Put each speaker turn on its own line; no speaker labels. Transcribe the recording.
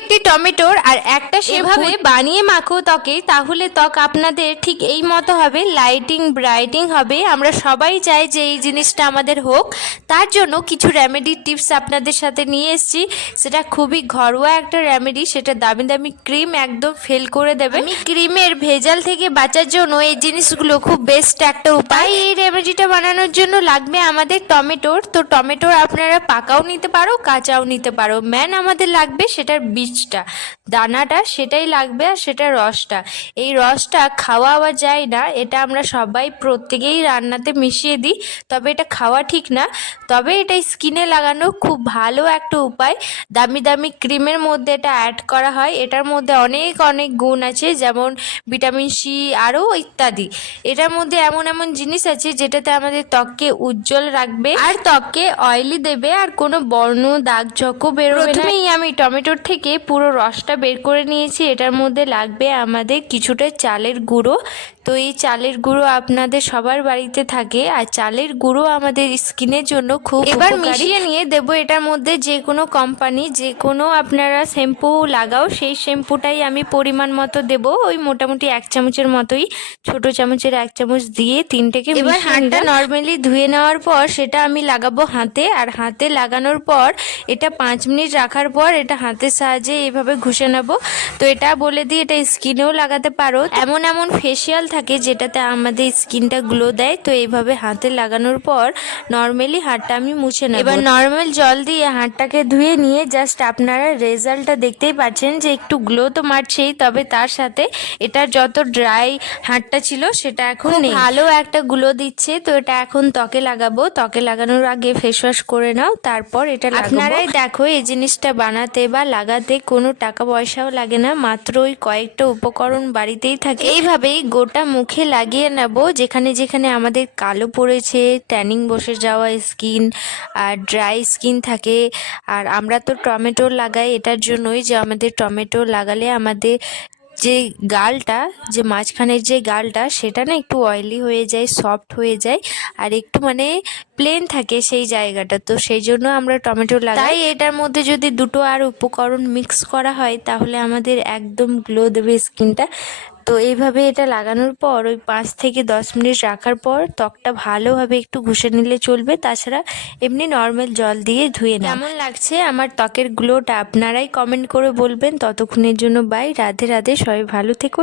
একটি টমেটোর আর একটা সেভাবে বানিয়ে মাখো ত্বকে তাহলে ত্বক আপনাদের ঠিক এই মতো হবে লাইটিং ব্রাইটিং হবে। আমরা সবাই চাই যে এই জিনিসটা আমাদের হোক। তার জন্য কিছু রেমেডি টিপস আপনাদের সাথে নিয়ে এসেছি। সেটা খুবই ঘরোয়া একটা রেমেডি সেটা দামি দামি ক্রিম একদম ফেল করে দেবে আমি ক্রিমের ভেজাল থেকে বাঁচার জন্য এই জিনিসগুলো খুব বেস্ট একটা উপায়। এই রেমেডিটা বানানোর জন্য লাগবে আমাদের টমেটোর। তো টমেটোর আপনারা পাকাও নিতে পারো কাঁচাও নিতে পারো। ম্যান আমাদের লাগবে সেটার বীজটা দানাটা সেটাই লাগবে আর সেটার রসটা। এই রসটা খাওয়া আওয়া যায় না, এটা আমরা সবাই প্রত্যেকেই রান্নাতে মিশিয়ে দিই, তবে এটা খাওয়া ঠিক না। তবে এটা স্কিনে লাগানো খুব ভালো একটা উপায়। দামি দামি ক্রিমের মধ্যে এটা অ্যাড করা হয়। এটার মধ্যে অনেক অনেক গুণ আছে, যেমন ভিটামিন সি আরও ইত্যাদি। এটার মধ্যে এমন এমন জিনিস আছে যেটাতে আমাদের ত্বককে উজ্জ্বল রাখবে আর ত্বককে অয়েলি দেবে আর কোনো বর্ণ, দাগ ঝকও বেরোবে প্রথমেই আমি টমেটোর থেকে পুরো রসটা বের করে নিয়েছি। এটার মধ্যে লাগবে আমাদের কিছুটা চালের গুঁড়ো তো এই চালের গুঁড়ো আপনাদের সবার বাড়িতে থাকে আর চালের গুঁড়ো আমাদের স্কিনের জন্য খুব এবার মিশিয়ে নিয়ে দেব এটার মধ্যে যে কোনো কোম্পানি যে কোনো আপনারা শ্যাম্পু লাগাও সেই শ্যাম্পুটাই আমি পরিমাণ মতো দেব। ওই মোটামুটি এক চামচের মতোই ছোট চামচের এক চামচ দিয়ে তিনটেকে এবার হাতটা নর্মালি ধুয়ে নেওয়ার পর সেটা আমি লাগাবো হাতে আর হাতে লাগানোর পর এটা পাঁচ মিনিট রাখার পর এটা হাতের সাহায্যে এইভাবে ঘুষে নেব। তো এটা বলে দিই এটা স্কিনেও লাগাতে পারো। এমন এমন ফেসিয়াল থাকে যেটাতে আমাদের স্কিনটা গ্লো দেয় তো এইভাবে হাতে লাগানোর পর নর্মালি হাতটা আমি মুছে নেব। এবার নর্মাল জল দিয়ে হাতটাকে ধুয়ে নিয়ে জাস্ট আপনারা রেজাল্টটা দেখতেই পাচ্ছেন যে একটু গ্লো তো মারছেই তবে তার সাথে এটার যত ড্রাই হাতটা ছিল সেটা এখন ভালো একটা গ্লো দিচ্ছে তো এটা এখন ত্বকে লাগাবো। ত্বকে লাগানোর আগে ফেস ওয়াশ করে নাও তারপর এটা আপনারাই দেখো এই জিনিসটা বানাতে বা লাগাতে কোনো টাকা পয়সাও লাগে না মাত্র ওই কয়েকটা উপকরণ বাড়িতেই থাকে। এইভাবেই গোটা মুখে লাগিয়ে নেব, যেখানে যেখানে আমাদের কালো পড়েছে ট্যানিং বসে যাওয়া স্কিন আর ড্রাই স্কিন থাকে। আর আমরা তো টমেটো লাগাই, এটার জন্যই যে আমাদের টমেটো লাগালে আমাদের যে গালটা, যে মাঝখানের যে গালটা, সেটা না একটু অয়েলি হয়ে যায় সফট হয়ে যায় আর একটু মানে প্লেন থাকে সেই জায়গাটা। তো সেই জন্য আমরা টমেটো লাগাই। এটার মধ্যে যদি দুটো আর উপকরণ মিক্স করা হয়, তাহলে আমাদের একদম গ্লো দেবে স্কিনটা তো এইভাবে এটা লাগানোর পর ওই পাঁচ থেকে দশ মিনিট রাখার পর ত্বকটা ভালোভাবে একটু ঘুষে নিলে চলবে। তাছাড়া এমনি নর্মাল জল দিয়ে ধুয়ে না কেমন লাগছে আমার ত্বকের গ্লোটা আপনারাই কমেন্ট করে বলবেন। ততক্ষণের জন্য বাই রাধে রাধে। সবাই ভালো থেকো